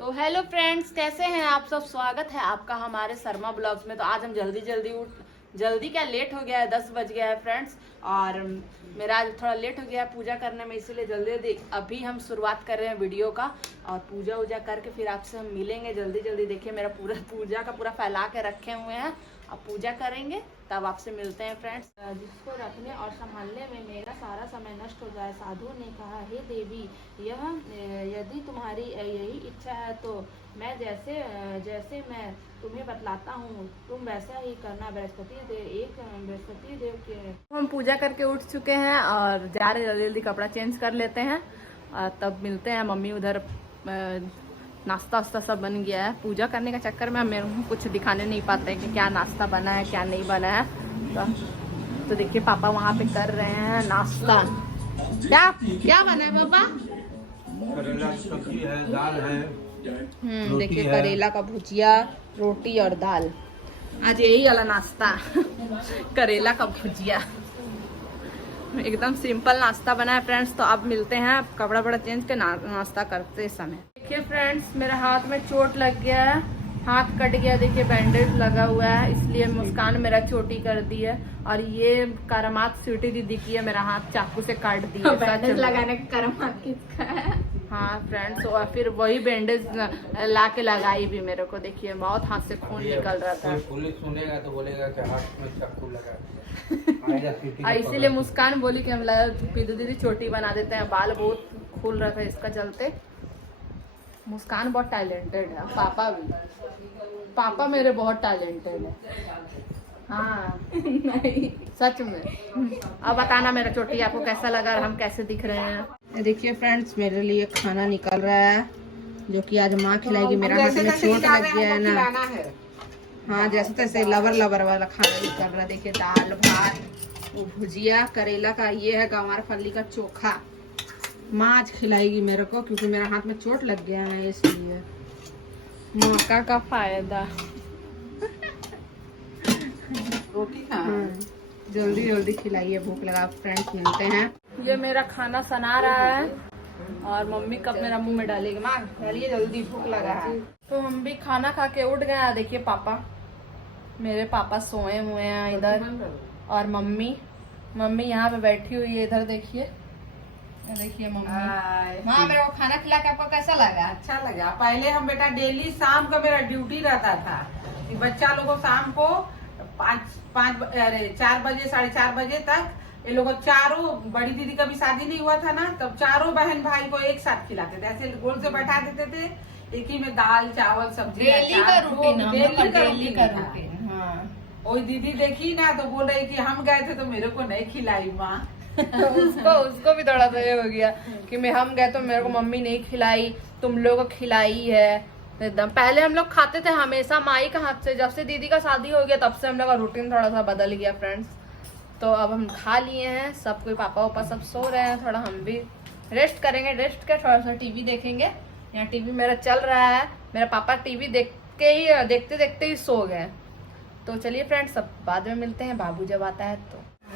तो hello friends, कैसे हैं आप सब। स्वागत है आपका हमारे शर्मा ब्लॉग्स में। तो आज हम जल्दी क्या लेट हो गया है, 10 बज गया है फ्रेंड्स। और मेरा आज थोड़ा लेट हो गया है पूजा करने में, इसीलिए जल्दी अभी हम शुरुआत कर रहे हैं वीडियो का। और पूजा वूजा करके फिर आपसे हम मिलेंगे जल्दी। देखिए मेरा पूरा पूजा का पूरा फैला के रखे हुए हैं। अब पूजा करेंगे तब आपसे मिलते हैं फ्रेंड्स। जिसको रखने और संभालने में मेरा सारा समय नष्ट हो जाए, साधु ने कहा, हे देवी, यह यदि तुम्हारी यही इच्छा है तो मैं जैसे मैं तुम्हें बतलाता हूँ तुम वैसा ही करना। बृहस्पति देव के हम पूजा करके उठ चुके हैं और जा रहे जल्दी कपड़ा चेंज कर लेते हैं और तब मिलते हैं। मम्मी उधर नाश्ता वास्ता सब बन गया है। पूजा करने का चक्कर में मेरे को कुछ दिखाने नहीं पाते कि क्या नाश्ता बना है क्या नहीं बना है। तो देखिए पापा वहाँ पे कर रहे हैं नाश्ता। क्या बना है पापा? करेला की सब्जी है, दाल है, देखिए करेला का भुजिया, रोटी और दाल। आज यही वाला नाश्ता करेला का भुजिया, एकदम सिंपल नाश्ता बना है फ्रेंड्स। तो अब मिलते हैं कपड़ा बड़ा चेंज के नाश्ता करते समय। देखिए फ्रेंड्स मेरे हाथ में चोट लग गया है, हाथ कट गया। देखिए बैंडेज लगा हुआ है, इसलिए मुस्कान मेरा चोटी कर दी है। और ये करामात स्वीटी दीदी की है, मेरा हाथ चाकू से काट दिया। बैंडेज लगाने का करामात किसका है? हाँ फ्रेंड्स, और फिर वही बैंडेज ला के लगाई भी मेरे को। देखिए बहुत हाथ से खून निकल रहा था। पुलिस सुनेगा तो बोलेगा कि हाथ में चाकू लगा। इसीलिए मुस्कान बोली कि हम पीदू दीदी चोटी बना देते हैं, बाल बहुत खुल रहा था इसका चलते। मुस्कान बहुत टैलेंटेड है, पापा मेरे बहुत टैलेंटेड है। हाँ नहीं सच में। अब बताना मेरा चोटी आपको कैसा लगा और हम कैसे दिख रहे हैं। देखिए फ्रेंड्स मेरे लिए खाना निकल रहा है जो कि आज माँ खिलाएगी। मेरा हाथ में चोट लग गया है ना। हाँ जैसे तैसे लवर वाला खाना निकल रहा है। देखिए दाल भात, भुजिया, करेला का ये है गंवार फली का चोखा। माँ आज खिलाएगी मेरे को क्योंकि मेरा हाथ में चोट लग गया है, इसलिए मौका का फायदा। रोटी खा। जल्दी खिलाइए, भूख लगा। फ्रेंड्स मिलते हैं। ये मेरा खाना सना रहा है और मम्मी कब मेरा मुंह में डालेगी। माँ डालिए जल्दी, भूख लगा है। तो हम भी खाना खा के उठ गए। देखिए पापा, मेरे पापा सोए हुए हैं इधर और मम्मी यहाँ पे बैठी हुई है इधर। देखिए मम्मी। माँ मेरे को खाना खिला के आपको कैसा लगा? अच्छा लगा। पहले हम बेटा डेली शाम का मेरा ड्यूटी रहता था कि बच्चा लोगों को शाम को 4 बजे 4:30 बजे तक ये लोग चारों, बड़ी दीदी का भी शादी नहीं हुआ था ना, तब चारों बहन भाई को एक साथ खिलाते थे। ऐसे गोल से बैठा देते थे, एक ही में दाल चावल सब्जी। डेली का रूटीन। हाँ वही दीदी देखी ना तो बोल रही कि हम गए थे तो मेरे को नहीं खिलाई माँ। उसको भी थोड़ा सा ये हो गया कि हम गए तो मेरे को मम्मी नहीं खिलाई, तुम लोगों को खिलाई है एकदम। पहले हम लोग खाते थे हमेशा माई का हाथ से। जब से दीदी का शादी हो गया तब से हम लोग का रूटीन थोड़ा सा बदल गया फ्रेंड्स। तो अब हम खा लिए हैं, सब कोई पापा वापा सब सो रहे हैं। थोड़ा हम भी रेस्ट करेंगे, रेस्ट कर थोड़ा सा टीवी देखेंगे। यहाँ टीवी मेरा चल रहा है। मेरा पापा टीवी देखते ही सो गए। तो चलिए फ्रेंड्स सब बाद में मिलते हैं, बाबू जब आता है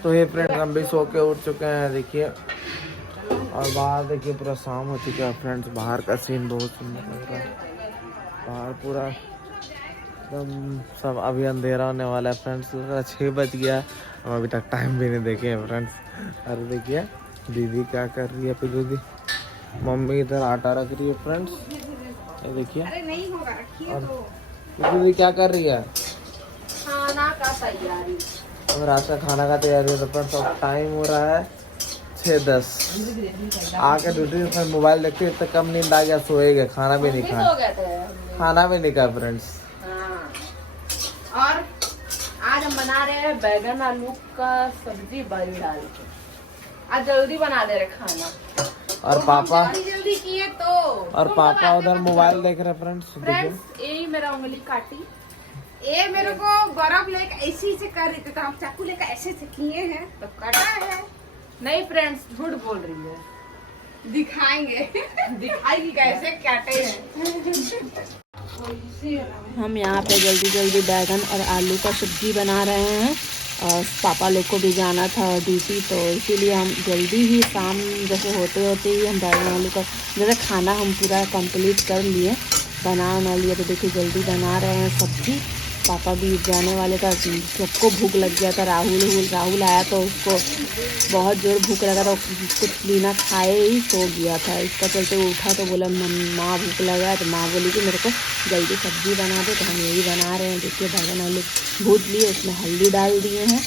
तो ये फ्रेंड्स हम भी सो के उठ चुके हैं। देखिए और बाहर देखिए पूरा शाम हो चुका है फ्रेंड्स। बाहर का सीन बहुत सुंदर लग रहा है। बाहर पूरा एकदम सब अभी अंधेरा होने वाला है फ्रेंड्स। 6 बज गया, हम अभी तक टाइम भी नहीं देखे हैं फ्रेंड्स। अरे देखिए दीदी क्या कर रही है। फिर दीदी मम्मी इधर आटा रख रही है फ्रेंड्स, ये देखिए। और दीदी क्या कर रही है? खाना का तैयारी। अब रात का खाना का तैयारी है। तो फ्रेंड्स अब टाइम हो रहा है 6:10। आके ड्यूटी पर मोबाइल देखते इतना कम नींद आ गया, सोए गए। खाना भी नहीं खा फ्रेंड्स। और आज हम बना रहे हैं बैगन आलू का सब्जी बड़ी डाल के। आज जल्दी बना दे रहे खाना। और पापा जल्दी किए तो। और पापा उधर मोबाइल देख रहे फ्रेंड्स। यही मेरा उंगली काटी। ये मेरे को गरम लेकर ऐसे से कर रही थी तो हम चाकू लेकर ऐसे से किए हैं तो कटा है। नहीं फ्रेंड्स झूठ बोल रही है, दिखाएगी कैसे काटे हैं। हम यहाँ पे जल्दी बैगन और आलू का सब्जी बना रहे हैं और पापा लोग को भी जाना था ड्यूटी, तो इसीलिए हम जल्दी ही शाम जैसे होते ही हम बैगन आलू का जैसे खाना हम पूरा कंप्लीट कर लिए। बना लिया। तो देखिए जल्दी बना रहे हैं सब्जी। पापा भी जाने वाले था, सबको भूख लग गया था। राहुल आया तो उसको बहुत जोर भूख लगा था, कुछ बिना खाए ही सो गया था। इसका चलते वो उठा तो बोला माँ भूख लगा है। तो माँ बोली कि मेरे को जल्दी सब्जी बना दो। तो हम यही बना रहे हैं। देखिए बैगन आलू भून लिए, उसमें हल्दी डाल दिए हैं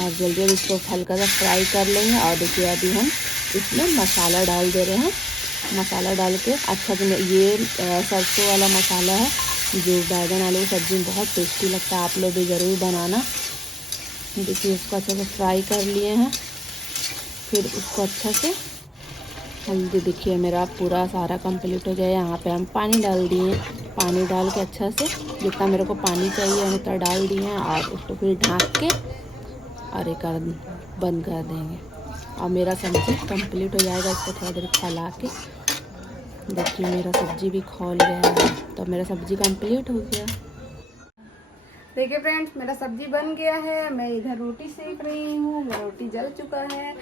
और जल्दी इसको हल्का सा फ्राई कर लेंगे। और देखिए अभी हम इसमें मसाला डाल दे रहे हैं। मसाला डाल के अच्छा से, ये सरसों वाला मसाला है जो बैगन आलू की सब्ज़ी में बहुत टेस्टी लगता है। आप लोग भी ज़रूर बनाना। देखिए इसको अच्छा से फ्राई कर लिए हैं। फिर उसको अच्छा से हल्दी, देखिए मेरा पूरा सारा कंप्लीट हो गया। यहाँ पे हम पानी डाल दिए। पानी डाल के अच्छा से जितना मेरे को पानी चाहिए उतना डाल दिए हैं और उसको फिर ढाँक के और एक बंद कर देंगे और मेरा सब्ज़ी कंप्लीट हो जाएगा। इसको थोड़ा देर खौला के, देखिए मेरा सब्ज़ी भी खौल गया है। तो मेरा सब्ज़ी कंप्लीट हो गया। देखिए फ्रेंड्स, मेरा सब्जी बन गया है। मैं इधर रोटी सेक रही हूँ। मेरा रोटी जल चुका है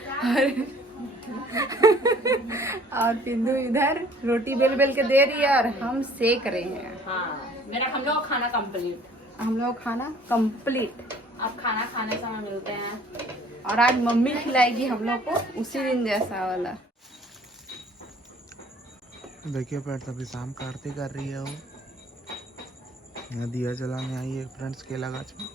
और पिंदू इधर रोटी बेल के दे रही है और हम सेक रहे हैं। हाँ, हम लोग खाना कंप्लीट। हम लोग खाना कंप्लीट। अब खाना खाने समय मिलते हैं। और आज मम्मी खिलाएगी हम लोग को उसी दिन जैसा वाला। देखिए फ्रेंड्स अभी शाम का आरती कर रही है वो। यहाँ दिया जलाने आई है फ्रेंड्स केला गाछ में।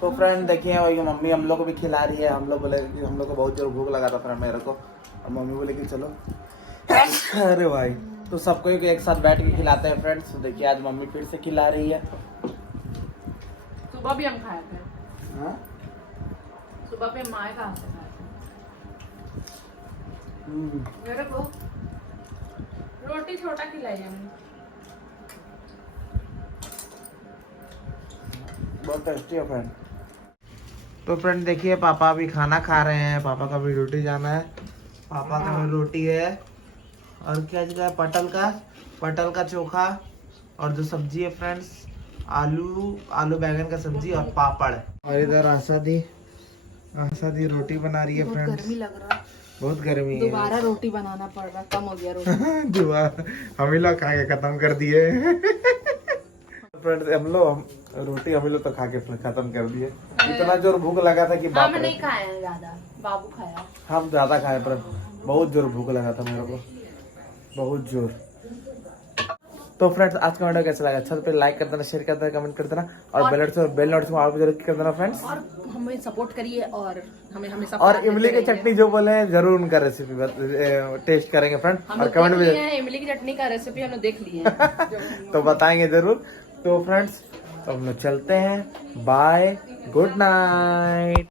तो फ्रेंड देखिए वही मम्मी हम लोग को भी खिला रही है। हम लोग बोले कि हम लोग को बहुत जोर भूख लगा था फ्रेंड मेरे को, और मम्मी बोले कि चलो अरे भाई तो सबको एक साथ बैठ के खिलाते हैं फ्रेंड्स। तो देखिए आज मम्मी फिर से खिला रही है। सुबह भी हम खाए थे। हाँ? सुबह पे माए कहाँ से खाए थे? मेरे को रोटी छोटा खिलाई हमने। बहुत टेस्टी है फ्रेंड। तो फ्रेंड देखिए पापा अभी खाना खा रहे हैं। पापा का भी ड्यूटी जाना है। पापा का भी रोटी है और क्या चीज़ है, पटल का चोखा और जो सब्जी है फ्रेंड्स आलू बैगन का सब्जी और पापड़। और इधर आशा दी रोटी बना रही है फ्रेंड्स। गर्मी लग रहा है, बहुत गर्मी है। दोबारा रोटी बनाना पड़ रहा, कम हो गया रोटी। दोबारा हम ही लोग खा के खत्म कर दिए फ्रेंड्स। हम लोग तो खा के खत्म कर दिए। इतना जोर भूख लगा था कि बाप हम रे। नहीं खाए हैं ज्यादा, बाबू खाया। हम ज्यादा खाए पर बहुत जोर भूख लगा था मेरे को, बहुत जोर। तो फ्रेंड्स आज का वीडियो कैसा लगा? अच्छा तो लाइक कर देना, शेयर कर देना, कमेंट कर देना और बेल नोटिफिकेशन ऑल पे जरूर कर देना फ्रेंड्स। और हमें सपोर्ट करिए और हमें हमेशा और इमली की चटनी जो बोले हैं जरूर उनका रेसिपी टेस्ट करेंगे फ्रेंड। और कमेंट में इमली की चटनी का रेसिपी हमने देख ली है तो बताएंगे जरूर। तो फ्रेंड्स तो हम लोग चलते हैं। Bye, good night.